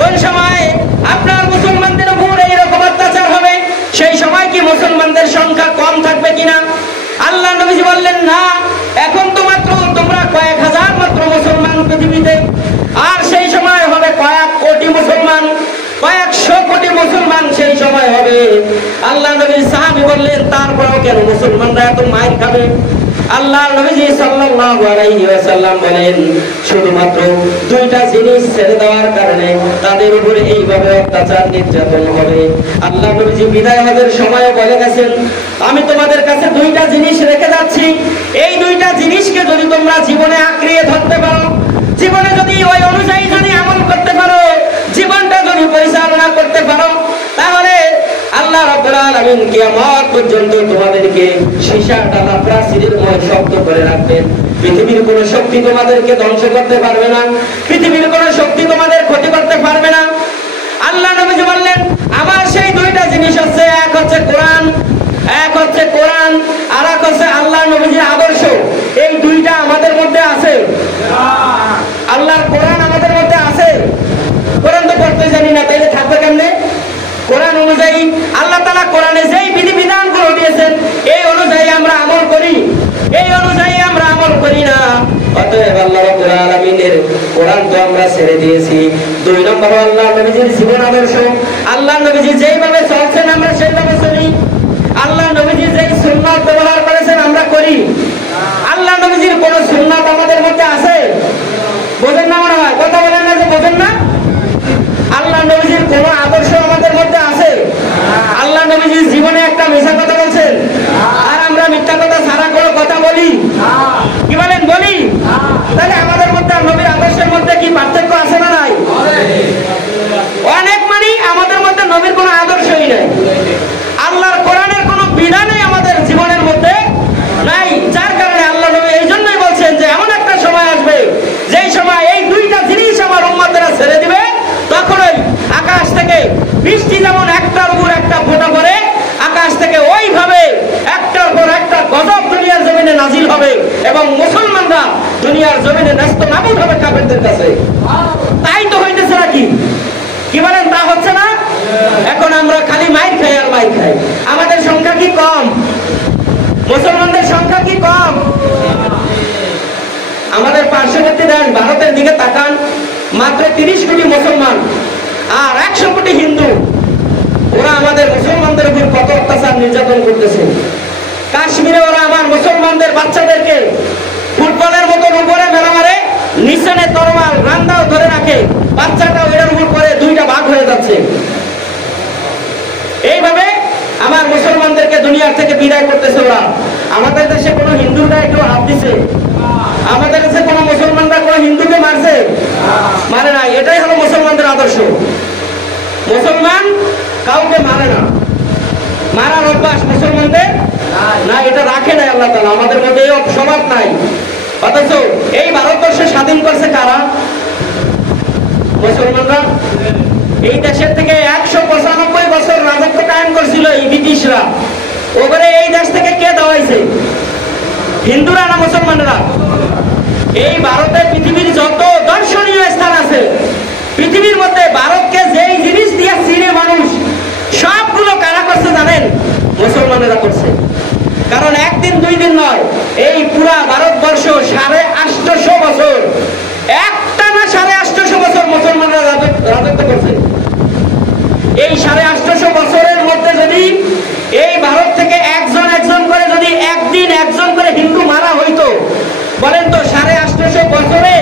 কোন সময় আপনার মুসলমানদের উপর এইরকম অত্যাচার হবে? সেই সময় কি মুসলমানদের সংখ্যা কম থাকবে কিনা? আল্লাহ নবী বললেন, না, এখন তো মাত্র তোমরা কয়েক হাজার মাত্র মুসলমান পৃথিবীতে, আর সেই সময় হবে কয়েক কোটি মুসলমান, কয়েকশো কোটি মুসলমান সেই সময় হবে। আল্লাহ নবীর সাহাবী বললেন, তারপরেও কেন মুসলমানরা এত মাইর খাবে? আল্লাহ নবী সাল্লাল্লাহু আলাইহি ওয়াসাল্লাম বলেন, শুধুমাত্র দুইটা জিনিস ছেড়ে দেওয়ার কারণে তাদের উপরে এইভাবে অত্যাচার নির্যাতন হবে। আল্লাহ নবী বিদায় হজের সময় বলে গেছেন, আমি তোমাদের কাছে দুইটা জিনিস রেখে যাচ্ছি, এই দুইটা জিনিসকে যদি তোমরা জীবনে আঁকড়িয়ে ধরতে পারো, জীবনে যদি ওই অনুযায়ী যদি আমল করতে পারো, জীবনটা যদি পরিচালনা করতে পারো, তাহলে আল্লাহ রাব্বুল আলামিন কিয়ামত পর্যন্ত তোমাদেরকে সীসা ডালা প্রাচীরের ময় শক্ত করে রাখবেন। পৃথিবীর কোন শক্তি তোমাদেরকে ধ্বংস করতে পারবে না, পৃথিবীর কোন শক্তি তোমাদের ক্ষতি করতে পারবে না। আল্লাহ নবী বললেন, আমার সেই দুইটা জিনিস হচ্ছে, এক হচ্ছে কোরআন, আর এক হচ্ছে আল্লাহ নবীর আদর্শ। এই দুইটা আমাদের মধ্যে আছে। আল্লাহর কোরআন আমাদের মধ্যে আছে। কোরআন তো পড়তে জানি না, তাইলে থাকবে কেমনে? কোরআন অনুযায়ী আল্লাহ তাআলা কোরআনে যেই বিধিবিধানগুলো দিয়েছেন এই অনুযায়ী আমরা আমল করি, এই অনুযায়ী আমরা আমল করি না। অতএব আল্লাহ রাব্বুল আলামিনের কোরআন তো আমরা ছেড়ে দিয়েছি। দুই নম্বর, আল্লাহ নবীর জীবন আদর্শ, আল্লাহ নবীজি যেইভাবে চলছেন আমরা সেইভাবে চলি। আল্লাহ নবীজি যেই সুন্নাত ব্যবহার করেছেন আমরা করি। আল্লাহ নবীজির কোন সুন্নাত আমাদের মধ্যে আছে? বোঝেন না মনে হয়? কথা বলেন না যে বোঝেন না? আল্লাহ নবীজির কোন আদর্শ আমাদের মধ্যে আছে? আল্লাহ নবীজির জীবনে একটা মিথ্যা কথা বলছেন, আর আমরা মিথ্যা কথা ছাড়া কোনো কথা বলি? কি বলেন? বলি। তাহলে আমাদের মধ্যে আর নবীর আদর্শের মধ্যে কি পার্থক্য আছে না নাই? অনেক। মানে আমাদের মধ্যে নবীর কোনো আদর্শই নাই, আল্লাহর কোরআনের কোনো বিধানই আমাদের জীবনের মধ্যে নাই। যার কারণে আল্লাহ নবী এই জন্যই বলছেন যে এমন একটা সময় আসবে যেই সময় এই দুইটা জিনিস আমার উম্মতেরা ছেড়ে দিবে, তখনই আকাশ থেকে বৃষ্টি যেমন একটার উপর একটা ফোঁটা পড়ে, আকাশ থেকে ওইভাবে একটার পর একটা গজব দুনিয়ার জমিনে নাজিল হবে এবং মুসলমানরা দুনিয়ার জমিনে নেস্তনাবুদ হবে কাফেরদের কাছে। তাই তো হইতেছে নাকি? কি বলেন? তা হচ্ছে না? এখন আমরা খালি মাইর খাই আর মাইর খাই। আমাদের সংখ্যা কি কম? মুসলমানদের সংখ্যা কি কম? আমাদের পার্শ্ববর্তী দেশ ভারতের দিকে তাকান, মাত্র 30 কোটি মুসলমান আর 100 কোটি হিন্দু। ওরা আমাদের মুসলমানদের উপর কত অত্যাচার নির্যাতন করতেছে। কাশ্মীরে ওরা আমার মুসলমানদের বাচ্চাদেরকে ফুটবলের মতন উপরে মেলা মারে, নিচে তরোয়াল রান্দাও ধরে রাখে, বাচ্চাটা ওইটার উপর করে দুইটা ভাগ হয়ে যাচ্ছে। এইভাবে আমার মুসলমানদেরকে দুনিয়ার থেকে বিদায় করতেছে ওরা। আমাদের দেশে কোনো হিন্দুরা একটু হাত দিছে? আমাদের দেশে কোনো মুসলমানরা কোনো হিন্দুকে মারছে? মারে না। এটাই হলো মুসলমানদের আদর্শ। মুসলমান কাউকে মারে না, মারার অভ্যাস মুসলমানদের না, এটা রাখে নাই আল্লাহ তাআলা। আমাদের মধ্যে এই স্বভাব নাই। অথচ এই ভারতবর্ষে স্বাধীন করছে কারা? মুসলমানরা। এই দেশের থেকে 195 বছর রাজত্ব কায়েম করছিল এই ব্রিটিশরা। ওপরে এই দেশ থেকে কে দাওয়াইছে? হিন্দুরা না মুসলমানরা? এই ভারতে পৃথিবীর যত দর্শনীয় স্থান আছে, পৃথিবীর মধ্যে ভারতকে যেই জিনিস দিয়ে চিনে মানুষ, সবগুলো কারা করছে জানেন? মুসলমানেরা করছে। কারণ একদিন দুই দিন নয়, এই পুরা ভারতবর্ষ 850 বছর, একটা না 850 বছর মুসলমানরা রাজত্ব করছে। এই 850 বছরের মধ্যে যদি এই ভারত থেকে একজন একজন করে যদি একদিন একজন করে হিন্দু মারা হইতো, বলেন তো 850 বছরে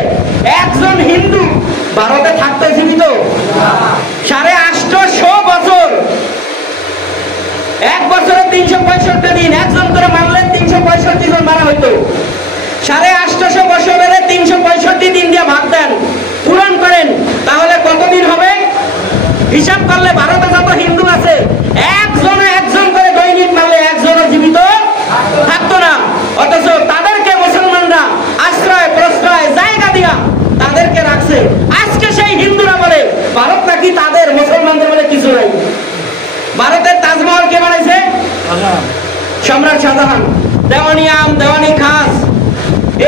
একজন হিন্দু ভারতে থাকতে জীবিত? 850 বছর, এক বছরে 365 দিন, একজন করে মারলেন 365 জন মারা হইতো। 850 বছরের 365 দিন দিয়ে ভাগ দেন, পূরণ করেন, তাহলে কতদিন হবে? হিসাব করলে ভারতে যত হিন্দু আছে একজন একজন করে দৈনিক মারলে একজনও জীবিত থাকতো না। অথচ তাদেরকে মুসলমানরা আশ্রয় প্রশ্রয় জায়গা দিয়া তাদেরকে রাখছে। আজকে সেই হিন্দুরা বলে ভারত নাকি তাদের, মুসলমানদের বলে কিছু নাই। ভারতের তাজমহল কে বানাইছে? সম্রাট শাহজাহান। দেওয়ানি আম, দেওয়ানি খাস,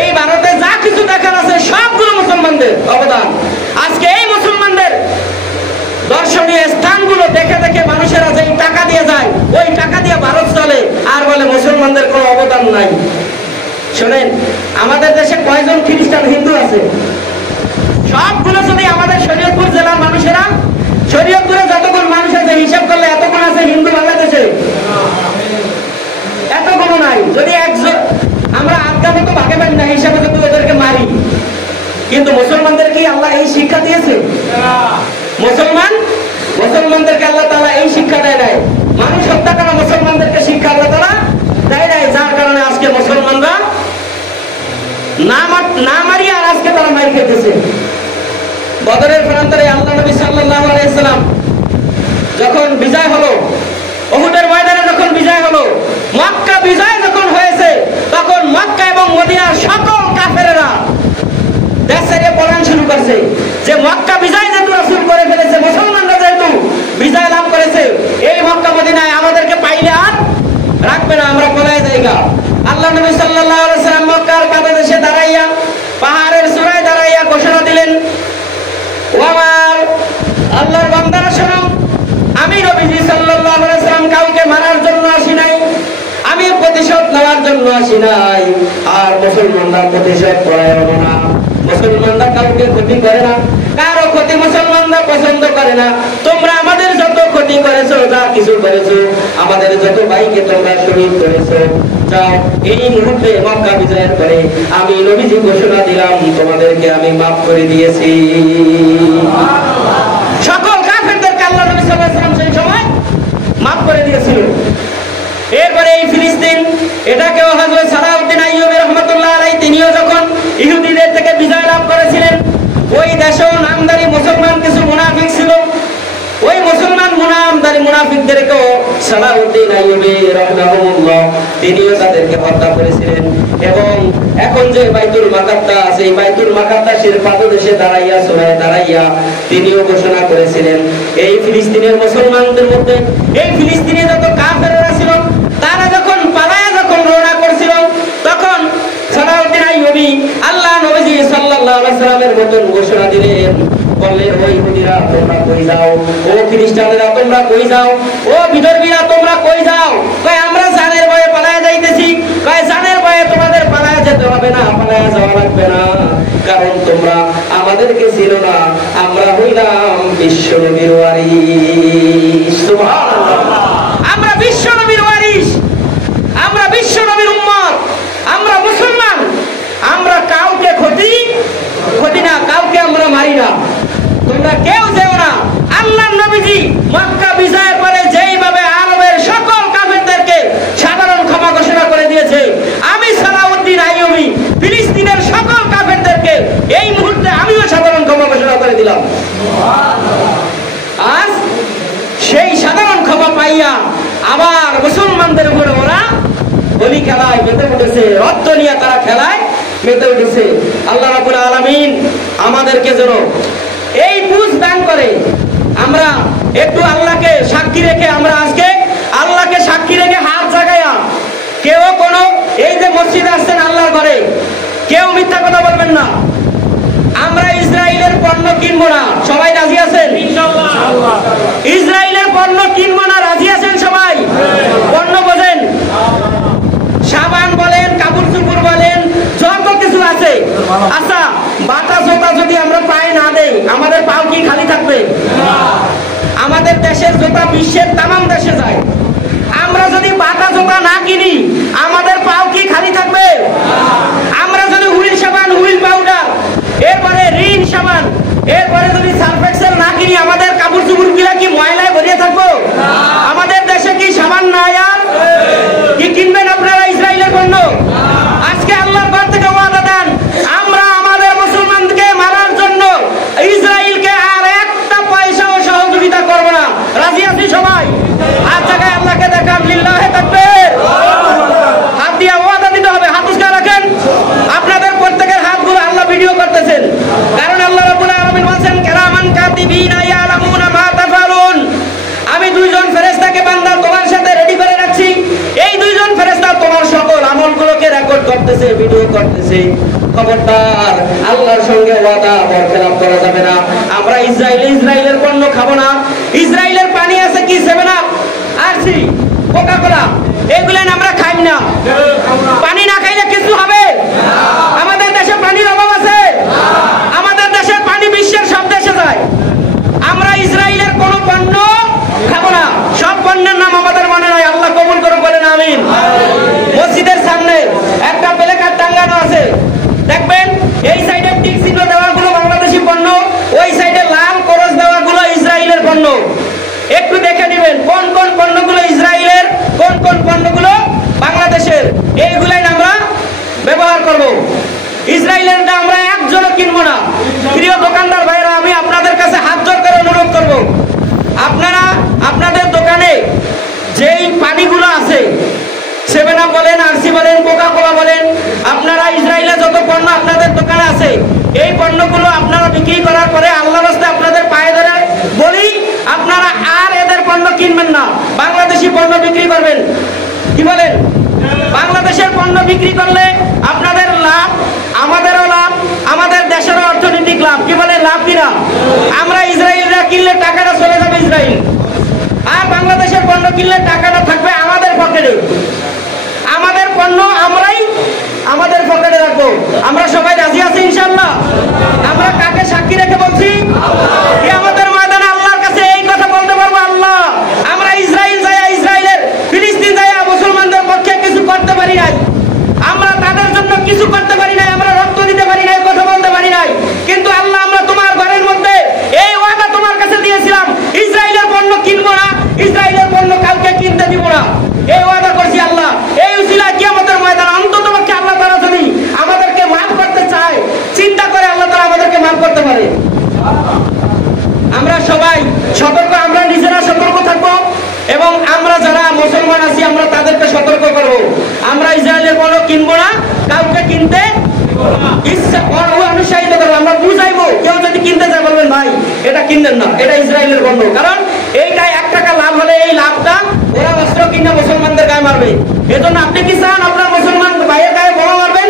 এই ভারতে যা কিছু দেখার আছে সবগুলো মুসলমানদের অবদান। আজকে এই মুসলমানদের দর্শনীয় স্থানগুলো দেখে দেখে মানুষেরা যে টাকা দিয়ে যায়, ওই টাকা দিয়ে ভারত চলে, আর বলে মুসলমানদের কোনো অবদান নাই। শোনেন, আমাদের দেশে কয়জন খ্রিস্টান হিন্দু আছে? সবগুলো যদি আমাদের শরীয়তপুর জেলার মানুষেরা, শরীয়তপুরে যতক্ষণ মানুষ আছে হিসাব করলে এতক্ষণ আছে হিন্দু বাংলাদেশে? এতক্ষণ নাই। যদি একজন আমরা আজকাল তো ভাগে পাই না হিসাবে যদি ওদেরকে মারি, কিন্তু মুসলমানদের কি আল্লাহ এই শিক্ষা দিয়েছে? মুসলমানদেরকে আল্লাহ তাআলা এই শিক্ষা দেয় নাই। মানুষ হত্যা করা মুসলমানদেরকে শিক্ষা আল্লাহ তাআলা দেয় নাই, যার কারণে আজকে মুসলমানরা না মারি আর আজকে তারা মারি খেতেছে। বদরের প্রান্তরে আল্লাহ নবী সাল্লাল্লাহু আলাইহি সাল্লাম যখন বিজয় হলো, উহুদের ময়দানে যখন বিজয় হলো, মক্কা বিজয় যখন হয়েছে, তখন মক্কা এবং মদিনার সকল কাফেরেরা দেশ ছেড়ে পলায়ন শুরু করছে। যে মক্কা বিজয় যেহেতু রাসূল করে ফেলেছে, মুসলমানরা যেহেতু বিজয় লাভ করেছে, এই মক্কা মদিনায় আমাদেরকে পাইলে আর রাখবে না, আমরা পলায় যাইগা। আল্লাহ নবী সাল্লাল্লাহু আলাইহি সাল্লাম মক্কার কাছে দাঁড়াইয়া, পাহাড়ের চূড়ায় দাঁড়াইয়া ঘোষণা দিলেন, ও আমার আল্লাহর বান্দারা শোনো, আমি নবীজি সাল্লাল্লাহু আলাইহি সাল্লাম কাউকে মারার জন্য আসি নাই, আমি প্রতিশোধ নেওয়ার জন্য আসি নাই, আর মুসলমানরা প্রতিশোধ পরায়ণ না। মুসলমানরা কাউকে ক্ষতি করে না, কারো ক্ষতি মুসলমানরা পছন্দ করে না। তোমরা আমাদের যত ক্ষতি করেছো, যা কিছু করেছো, আমাদের যত ভাইকে তোমরা শহীদ করেছো, যাও এই মুহূর্তে মক্কা বিজয়ের পরে আমি নবীজি ঘোষণা দিলাম, তোমাদেরকে আমি মাফ করে দিয়েছি। সকল কাফেরদেরকে আল্লাহ নবী সাল্লাল্লাহু আলাইহি ওয়াসাল্লাম সেই সময় মাফ করে দিয়েছিল। এরপরে এই ফিলিস্তিন, এটাকেও হযরত সালাউদ্দিন আইয়ুবী রাহমাতুল্লাহ আলাইহি তিনিও যখন ইহুদিদের থেকে বিজয় লাভ করেছিলেন, ওই দেশেও নামদারি মুসলমান কিছু মুনাফিক ছিল। ওই মুসলমান নামদারি মুনাফিকদেরকেও সালাউদ্দিন আইয়ুবী রাহমাহুল্লাহ তিনিও তাদেরকে হত্যা করেছিলেন। এবং এখন যে বাইতুল মাকাদ্দাস আছে, এই বাইতুল মাকাদ্দাসের পাদদেশে দাঁড়াইয়া, সূরায় দাঁড়াইয়া তিনিও ঘোষণা করেছিলেন, এই ফিলিস্তিনের মুসলমানদের মধ্যে, এই ফিলিস্তিনে যত কাফেররা ছিল, তারা যখন পালায়া যখন রওনা করছিল, তখন সালাউদ্দিন আইয়ুবী আল্লাহ নবীজি সাল্লাল্লাহু আলাইহি ওয়াসাল্লামের মতন ঘোষণা দিলেন, বললেন, ও ইহুদিরা তোমরা কই যাও, ও খ্রিস্টানেরা তোমরা কই যাও, ও বিদর্ভীরা তোমরা কই যাও? কয় আমরা জানের ভয়ে পালায়া যাইতেছি। কয় জানের ভয়ে তোমাদের পালায়া যেতে হবে না, পালায়া যাওয়া লাগবে না, কারণ তোমরা আমাদেরকে ছিল না, আমরা হইলাম বিশ্ব নবীর ওয়ারিস। সুবহানাল্লাহ, আমরা বিশ্ব নবীর ওয়ারিস, আমরা বিশ্ব নবীর উম্মত, আমরা মুসলমান, আমরা কাউকে ক্ষতি না, কাউকে আমরা মারি না, তোমরা কেউ যেও না। আল্লাহর নবীজি মক্কা বিজয়ের পরে যেইভাবে আরবের সকল কাফেরদেরকে সাধারণ ক্ষমা ঘোষণা করে দিয়েছে, আমি সালাউদ্দিন আইয়ুবী ফিলিস্তিনের সকল কাফেরদেরকে এই মুহূর্তে আমিও সাধারণ ক্ষমা ঘোষণা করে দিলাম। আজ সেই সাধারণ ক্ষমা পাইয়া আবার মুসলমানদের উপরে ওরা হোলি খেলায় মেতে উঠেছে, রক্ত নিয়ে তারা খেলায় মেতে উঠেছে। আল্লাহ রাব্বুল আলামিন আমাদেরকে যেন এই বুঝ দান করে, আমরা একটু আল্লাহকে সাক্ষী রেখে, আমরা আজকে আল্লাহকে সাক্ষী রেখে হাত জাগাইয়া কেউ মিথ্যা কথা বলবেন না। আমরা ইসরায়েলের পণ্য কিনবো না, সবাই রাজি আছেন? ইসরায়েলের পণ্য কিনবো না, রাজি আছেন সবাই? পণ্য বোঝেন, সাবান বলেন, কাপড় চোপড় বলেন, যত কিছু আছে। আচ্ছা, বাটা জোতা যদি আমরা পায়ে না দেই, আমাদের পাও কি খালি থাকবে? আমাদের দেশের জোতা বিশ্বের তামাম দেশে যায়। আমরা যদি বাটা জোতা না কিনি, আমাদের পাও কি খালি থাকবে? আমরা যদি হুইল সাবান, হুইল পাউডার, এরপরে রিন সাবান, এরপরে যদি সার্ফ এক্সেল না কিনি, আমাদের কাপড় চোপড় গুলা কি ময়লায় ভরিয়ে থাকবো? আমাদের দেশে কি সাবান নাই? আর কি কিনবেন আপনারা ইসরায়েলের পণ্য? আজকে আল্লাহর ঘর থেকে ওয়াদা দেন, আমরা আমাদের মুসলমানকে মারার জন্য ইসরায়েলকে আর একটা পয়সাও সহযোগিতা করব না। রাজি আছি সবাই? আর জায়গায় আল্লাহকে দেখান, লিল্লাহে তাকবীর। হাত দিয়ে ওয়াদা দিতে হবে, হাত উঁচা রাখেন। আপনাদের প্রত্যেকের হাতগুলো আল্লাহ ভিডিও করতেছেন, কারণ আল্লাহ রাব্বুল আলামিন বলেন, কিরামান কাতিবিনা ইয়ালামুনা মা তাফআলুন। আমি দুইজন ফেরেশতাকে বান্দা তোমার সাথে রেডি করে রাখছি। এই দুইজন ফেরেশতা তোমার সকল আমলগুলোকে রেকর্ড করতেছে, ভিডিও করতেছে। খবরদার, আল্লাহর সঙ্গে ওয়াদা বরখেলাপ করা যাবে না। আমরা ইসরায়েলের পণ্য খাবো না। ইসরায়েলের পানি আছে কি, 7 আপ, আরসি, কোকা কোলা, এগুলো আমরা খাই না। পানি না খাইলে কিছু হবে? আমাদের দেশে পানির অভাব আছে? আমাদের দেশের পানি বিশ্বের সব দেশে যায়। আমরা ইসরায়েলের কোন পণ্য খাবো না। সব পণ্যের নাম আমাদের মনে নাই, আল্লাহ কবুল করে বলেন আমিন। মসজিদের সামনে একটা প্লেকার্ড টাঙ্গানো আছে, দেখবেন এই সাইডে টিক চিহ্ন দেওয়াগুলো বাংলাদেশি পণ্য, ওই সাইডে লাল করস দেওয়াগুলো ইসরায়েলের পণ্য। একটু দেখে নেবেন কোন কোন পণ্যগুলো ইসরায়েলের, কোন কোন পণ্যগুলো বাংলাদেশের। এইগুলাই আমরা ব্যবহার করব। ইসরায়েলের আমরা একজনও কিনবো না। প্রিয় দোকানদার ভাইরা, আমি আপনাদের কাছে হাত জোর করে অনুরোধ করব, আপনারা আপনাদের দোকানে যেই পানিগুলো আছে, 7 আপ বলেন, আরসি বলেন, কোকা কোলা বলেন, আপনারা ইসরায়েলের যত পণ্য আপনাদের দোকানে আছে, এই পণ্যগুলো আপনারা বিক্রি করার পরে আল্লাহর রাস্তায় আপনাদের পায়ে ধরে বলি, আপনারা আর এদের পণ্য কিনবেন না, বাংলাদেশি পণ্য বিক্রি করবেন। কি বলেন? বাংলাদেশের পণ্য বিক্রি করলে আপনাদের লাভ, আমাদেরও লাভ, আমাদের দেশেরও অর্থনৈতিক লাভ। কি বলে, লাভ কিনা? আমরা ইসরায়েলরা কিনলে টাকাটা চলে যাবে ইসরায়েল, আর বাংলাদেশের পণ্য কিনলে টাকাটা থাকবে আমাদের পকেটে। আমাদের পণ্য আমরাই আমাদের পকেটে রাখবো। আমরা সবাই রাজি আছি ইনশাআল্লাহ? আমরা কাকে সাক্ষী রেখে বলছি? কিয়ামতের ময়দানে আল্লাহর কাছে এই কথা বলতে পারবো, আল্লাহ, আমরা ইসরায়েল যায়া, ইসরায়েলের ফিলিস্তিন যায়া মুসলমানদের পক্ষে কিছু করতে পারি নাই, আমরা তাদের জন্য কিছু করতে পারি নাই, আমরা রক্ত দিতে পারি নাই, কথা বলতে পারি নাই, কিন্তু আল্লাহ আমরা তোমার ঘরের মধ্যে এই ওয়াদা তোমার কাছে দিয়েছিলাম, ইসরায়েলের পণ্য কিনবো না, ইসরায়েলের পণ্য কাউকে কিনতে দিব না, এই ওয়াদা করছি আল্লাহ। এই উসিলায় কিয়ামতের ময়দানে অন্ততপক্ষে আল্লাহ তাআলা যদি আমাদেরকে মাফ করতে চায়, চিন্তা করে আল্লাহ তাআলা আমাদেরকে মাফ করতে পারে। আমরা সবাই সতর্ক, আমরা নিজেরা সতর্ক থাকবো এবং আমরা যারা মুসলমান আছি আমরা তাদেরকে সতর্ক করব। আমরা ইসরায়েলের পণ্য কিনবো না, কাউকে কিনতে অনুৎসাহিত করবো, আমরা বুঝাইবো। কেউ যদি কিনতে চায় বলবেন, ভাই এটা কিনবেন না, এটা ইসরায়েলের পণ্য, কারণ এইটাই 1 টাকা লাভ হলে এই লাভটা ওরা অস্ত্র কিনে মুসলমানদের গায়ে মারবে। এজন্য আপনি কি চান আপনার মুসলমান ভাইয়ের গায়ে বোমা মারবেন?